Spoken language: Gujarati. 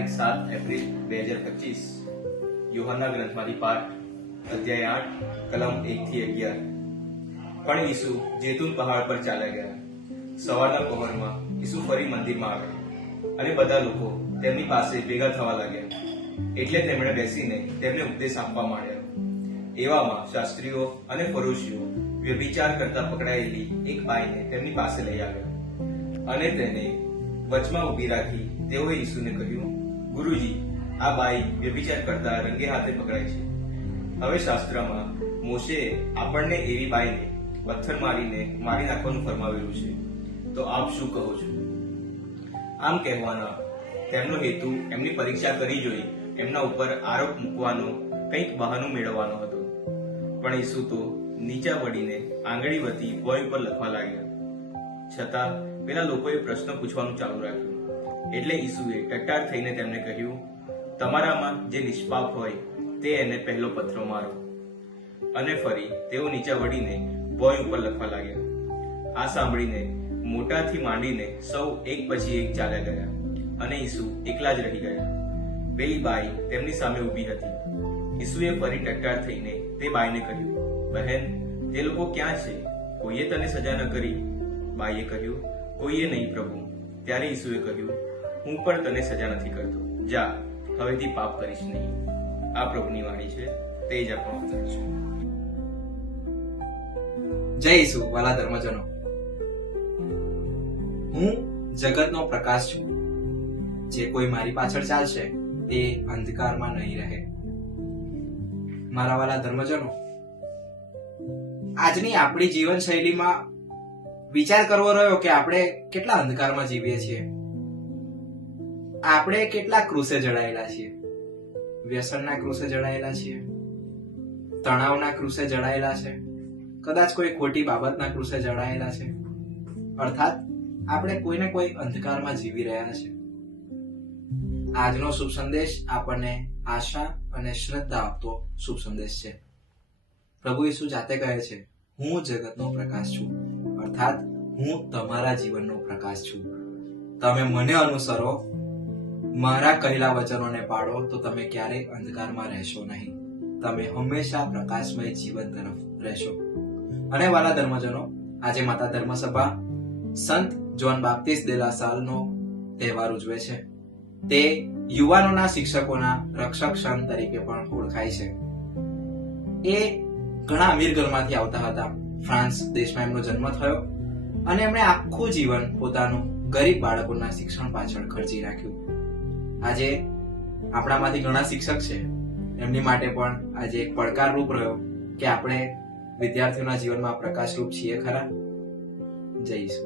તારીખ 7 એપ્રિલ 2025 યોહાનના ગ્રંથમાંથી પાઠ અધ્યાય 8 કલમ 1 થી 11। પણ ઈસુ જેતૂન પહાડ પર ચાલ્યા ગયા। સવારના પહોરમાં ઈસુ ફરી મંદિરમાં આવ્યા અને બધા લોકો તેમની પાસે ભેગા થવા લાગ્યા, એટલે તેમણે બેસીને તેમને ઉપદેશ આપવા માંડ્યા। એવામાં શાસ્ત્રીઓ અને ફરોશીઓ વ્યભિચાર કરતા પકડાયેલી એક બાઈને તેમની પાસે લઈ આવ્યા અને તેને વચમાં ઊભી રાખી તેઓએ ઈસુને કહ્યું, ગુરુજી, આ બાઈ વ્યભિચાર કરતા રંગે હાથે પકડાય છે। હવે શાસ્ત્રમાં મોશેએ આપણને એવી બાઈને પથ્થર મારીને મારી નાખવાનું ફરમાવેલું છે, તો આપ શું કહો છો? આમ કહેવાના તેમનો હેતુ એમની પરીક્ષા કરી જોઈ એમના ઉપર આરોપ મૂકવાનો, કંઈક બહાનું મેળવવાનો હતો। પણ ઈસુ તો નીચા વળીને આંગળી વતી ભોંય ઉપર લખવા લાગ્યા। છતાં પેલા લોકોએ પ્રશ્ન પૂછવાનું ચાલુ રાખ્યું, એટલે ઈસુએ ટટ્ટાર થઈને તેમને કહ્યું, તમારામાં જે નિષ્પાપ હોય તે એને પહેલો પથ્થર મારો। અને ફરી તેઓ નીચા વળીને ભોંય ઉપર લખવા લાગ્યા। આ સાંભળીને મોટાથી માંડીને સૌ એક પછી એક ચાલ્યા ગયા અને ઈસુ એકલા જ રહી ગયા। પેલી બાઈ તેમની સામે ઊભી હતી। ઈસુએ ફરી ટટ્ટાર થઈને તે બાઈને કહ્યું, બહેન, તે લોકો ક્યાં છે? કોઈએ તને સજા ન કરી? બાઈએ કહ્યું, કોઈએ નહીં પ્રભુ। ત્યારે ઈસુએ કહ્યું, હું પણ તને સજા નથી કરતો, જા, હવેથી પાપ કરીશ નહીં। આ પ્રભુની વાણી છે, તે જ આપણો આધાર છે। જય ઈસુ વાલા ધર્મજનો, હું જગતનો પ્રકાશ છું। જે કોઈ મારી પાછળ ચાલશે તે અંધકારમાં નહીં રહે। મારા વાલા ધર્મજનો, આજની આપણી જીવન શૈલીમાં વિચાર કરવો રહ્યો કે આપણે કેટલા અંધકારમાં જીવીએ છીએ। આપણે કેટલા ક્રૂસે જડાયેલા છીએ। વ્યસનના ક્રૂસે જડાયેલા છીએ, તણાવના ક્રૂસે જડાયેલા છે, કદાચ કોઈ ખોટી બાબતના ક્રૂસે જડાયેલા છે, અર્થાત આપણે કોઈને કોઈ અંધકારમાં જીવી રહ્યા છે। આજનો શુભ સંદેશ આપણને આશા અને શ્રદ્ધા આપતો શુભ સંદેશ છે। પ્રભુ ઈસુ જાતે કહે છે, હું જગતનો પ્રકાશ છું, અર્થાત હું તમારા જીવનનો પ્રકાશ છું। તમે મને અનુસરો, મારા કહેલા વચનોને પાડો તો તમે ક્યારેય અંધકારમાં રહેશો નહીં, તમે હંમેશા પ્રકાશમય જીવન તરફ રહેશો। અને વાલા ધર્મજનો, આજે માતા ધર્મસભા સંત જોન બાપ્તિસ્ત દે લા સાલનો તહેવાર ઉજવે છે। તે યુવાનોના શિક્ષકોના રક્ષક સંત તરીકે પણ ઓળખાય છે। એ ઘણા અમીર ઘરમાંથી આવતા હતા। ફ્રાન્સ દેશમાં એમનો જન્મ થયો અને એમણે આખું જીવન પોતાનું ગરીબ બાળકોના શિક્ષણ પાછળ ખર્ચી નાખ્યું। આજે આપણામાંથી ઘણા શિક્ષક છે, એમની માટે પણ આજે એક પડકારરૂપ રહ્યો કે આપણે વિદ્યાર્થીઓના જીવનમાં પ્રકાશરૂપ છીએ ખરા? જય ઈસુ।